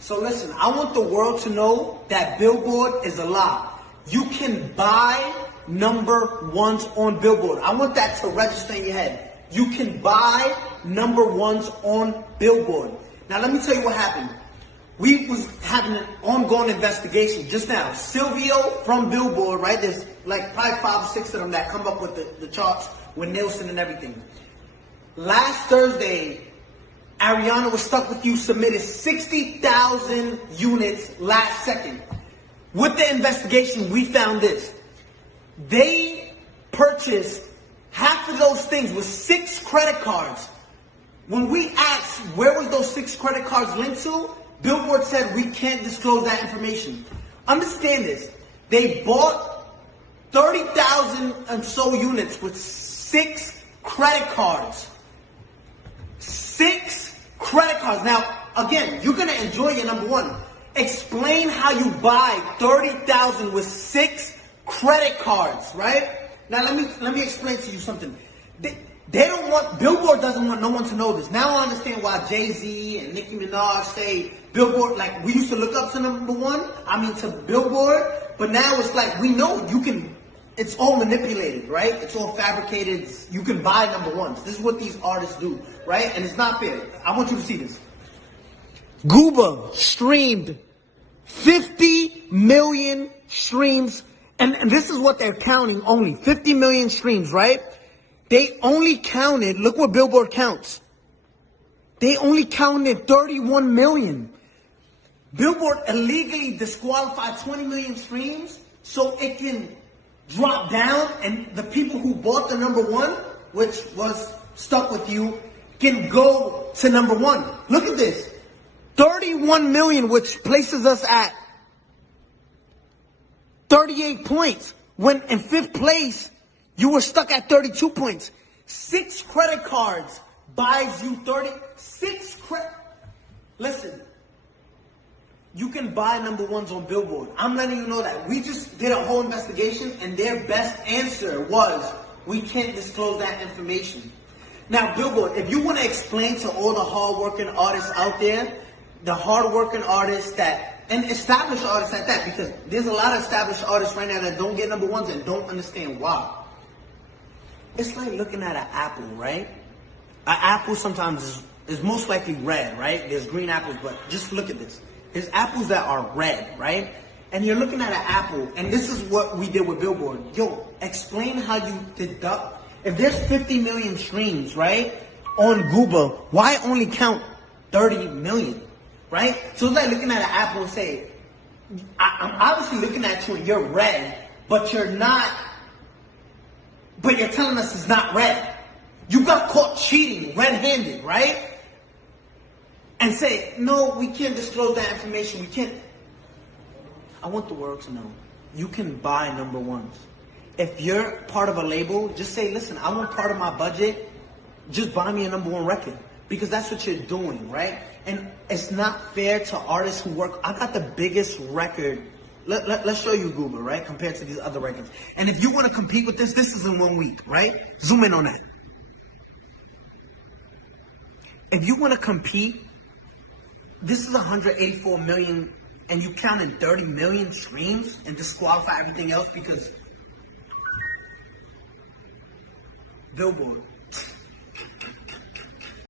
So listen, I want the world to know that Billboard is a lie. You can buy number ones on Billboard. I want that to register in your head. You can buy number ones on Billboard. Now let me tell you what happened. We was having an ongoing investigation just now. Silvio from Billboard, right? There's like probably 5 or 6 of them that come up with the charts with Nielsen and everything. Last Thursday, Ariana Was Stuck With You submitted 60,000 units last second. With the investigation, we found this. They purchased half of those things with 6 credit cards. When we asked where was those 6 credit cards linked to, Billboard said we can't disclose that information. Understand this. They bought 30,000 and so units with 6 credit cards. 6 credit cards. Now, again, you're going to enjoy your number one. Explain how you buy 30,000 with 6 credit cards, right? Now, let me explain to you something. They don't want, Billboard doesn't want no one to know this. Now I understand why Jay-Z and Nicki Minaj say Billboard, like we used to look up to number one, to Billboard, but now it's like we know you can, it's all manipulated, right? It's all fabricated. You can buy number ones. This is what these artists do, right? And it's not fair. I want you to see this. Gooba streamed 50 million streams, and this is what they're counting only, 50 million streams, right? They only counted, look what Billboard counts. They only counted 31 million. Billboard illegally disqualified 20 million streams so it can drop down and the people who bought the number one, which was Stuck With You, can go to number one. Look at this. 31 million, which places us at 38 points. When in 5th place, you were stuck at 32 points. 6 credit cards buys you 36 credit. Listen, you can buy number ones on Billboard. I'm letting you know that. We just did a whole investigation and their best answer was, we can't disclose that information. Now, Billboard, if you want to explain to all the hard-working artists out there, the hard-working artists that, and established artists at that, because there's a lot of established artists right now that don't get number ones and don't understand why. It's like looking at an apple, right? An apple sometimes is most likely red, right? There's green apples, but just look at this. There's apples that are red, right? And you're looking at an apple, and this is what we did with Billboard. Yo, explain how you deduct. If there's 50 million streams, right, on Gooba, why only count 30 million, right? So it's like looking at an apple and say, I'm obviously looking at you and you're red, but you're not, but you're telling us it's not red. You got caught cheating red-handed, right? And say, no, we can't disclose that information. We can't. I want the world to know. You can buy number ones. If you're part of a label, just say, listen, I want part of my budget. Just buy me a number one record. Because that's what you're doing, right? And it's not fair to artists who work. I got the biggest record. Let's show you Google, right? Compared to these other records. And if you want to compete with this is in 1 week, right? Zoom in on that. If you want to compete, this is 184 million, and you count in 30 million streams and disqualify everything else because Billboard.